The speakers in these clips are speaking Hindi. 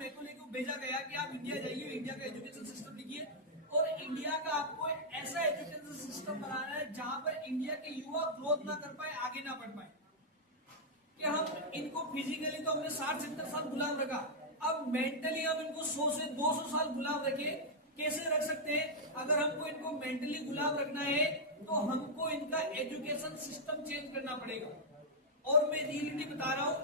मेरे को लेकर भेजा गया कि आप इंडिया जाइए, इंडिया का एजुकेशन सिस्टम लिखिए और इंडिया का आपको ऐसा एजुकेशन सिस्टम बनाना है जहां पर इंडिया के युवा ग्रोथ ना कर पाए, आगे ना बढ़ पाए। कि हम इनको फिजिकली तो हमने 60-70 साल गुलाम रखा, अब मेंटली हम इनको 100 से 200 साल गुलाम रखे, कैसे रख सकते हैं? अगर हमको इनको मेंटली गुलाम रखना है तो हमको इनका एजुकेशन सिस्टम चेंज करना पड़ेगा। और मैं रियलिटी बता रहा हूं,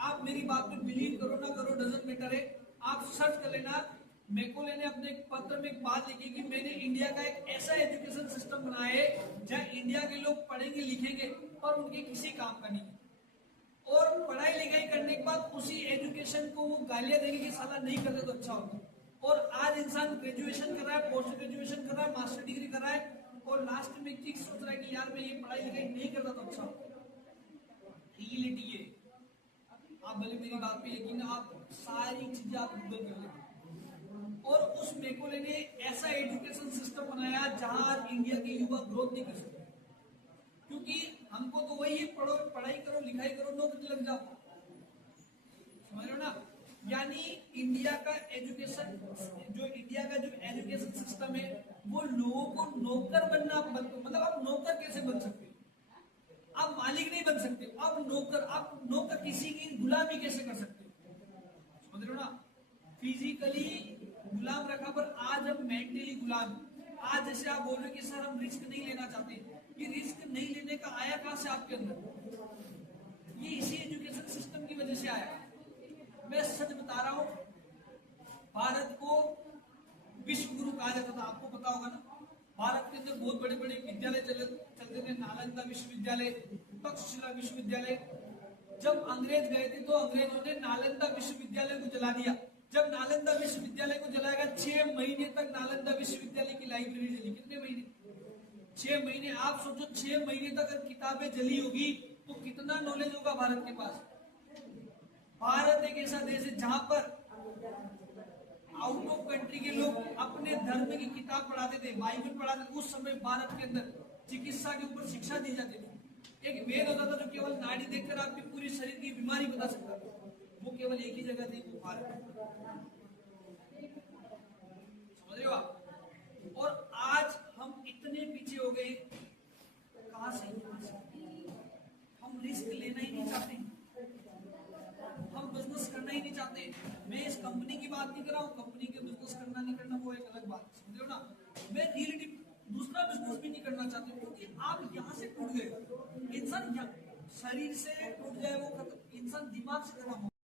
आप मेरी बात में बिलीव करो ना करो डजंट मैटर है, आप सर्च कर लेना। मैकॉले ने अपने पत्र में एक बात लिखी कि मैंने इंडिया का एक ऐसा एजुकेशन सिस्टम बनाया है जहां इंडिया के लोग पढ़ेंगे लिखेंगे पर उनके किसी काम का नहीं, और पढ़ाई लिखाई करने के बाद उसी एजुकेशन को वो गालियां देंगे कि साला नहीं करते तो अच्छा होगा। और आज इंसान ग्रेजुएशन कर रहा है, पोस्ट ग्रेजुएशन कर रहा है, मास्टर डिग्री कर रहा है और लास्ट में एक चीज सोच रहा है कि यार मैं ये पढ़ाई लिखाई नहीं करता तो अच्छा होगा। रियलिटी ये, आप भले मेरी बात पे यकीन, आप सारी चीजें आप गूगल कर लेंगे। और उस मैकॉले ने ऐसा एजुकेशन सिस्टम बनाया जहां इंडिया के युवा ग्रोथ नहीं कर सकते, क्योंकि हमको तो वही है, पढ़ो, पढ़ाई करो, लिखाई करो, नौकरी लग जाओ, समझ रहे हो ना? यानी इंडिया का एजुकेशन, जो इंडिया का जो एजुकेशन सिस्टम है वो लोगों को नौकर बनना, मतलब आप नौकर कैसे बन सकते हो? आप मालिक नहीं बन सकते, आप नौकर किसी की गुलामी कैसे कर सकते हो? समझ रहे हो ना? फिजिकली गुलाम रखा पर आज हम मेंटली गुलाम। आज जैसे आप बोल रहे हो कि सर हम रिस्क नहीं लेना चाहते, ये रिस्क नहीं लेने का आया कहां से आपके अंदर? ये इसी एजुकेशन सिस्टम की वजह से आया। मैं सच बता रहा हूं, भारत को विश्व गुरु कहा जाता था, आपको पता होगा ना? भारत के अंदर बहुत बड़े बड़े विद्यालय चलते थे, नालंदा विश्वविद्यालय, तक्षशिला विश्वविद्यालय। जब अंग्रेज गए थे तो अंग्रेजों ने नालंदा विश्वविद्यालय को जला दिया। जब नालंदा विश्वविद्यालय को जलाया गया, 6 महीने तक नालंदा विश्वविद्यालय की लाइब्रेरी जली। कितने महीने? 6 महीने। आप सोचो 6 महीने तक अगर किताबें जली होगी तो कितना नॉलेज होगा भारत के पास। भारत एक ऐसा देश है जहां पर आउट ऑफ कंट्री के लोग अपने धर्म की किताब पढ़ाते थे, बाइबल पढ़ाते थे। उस समय भारत के अंदर चिकित्सा के ऊपर शिक्षा दी जाती थी। एक वेद होता था जो केवल नाड़ी देखकर आपके पूरे शरीर की बीमारी बता सकता था, वो केवल एक ही जगह थी, वो भारत। समझ रहे हो आप? और आज हम इतने पीछे हो गए, कहां से? हम रिस्क लेना ही नहीं चाहते, हम बिजनेस करना ही नहीं चाहते। मैं इस कंपनी की बात नहीं कर रहा हूँ, कंपनी के बिजनेस करना नहीं करना वो एक अलग बात, समझ रहे हो ना? मैं रियलिटी दूसरा बिजनेस भी नहीं करना चाहते, क्योंकि आप यहाँ से टूट गए। इंसान शरीर से टूट जाए वो खत्म, इंसान दिमाग से खत्म हो।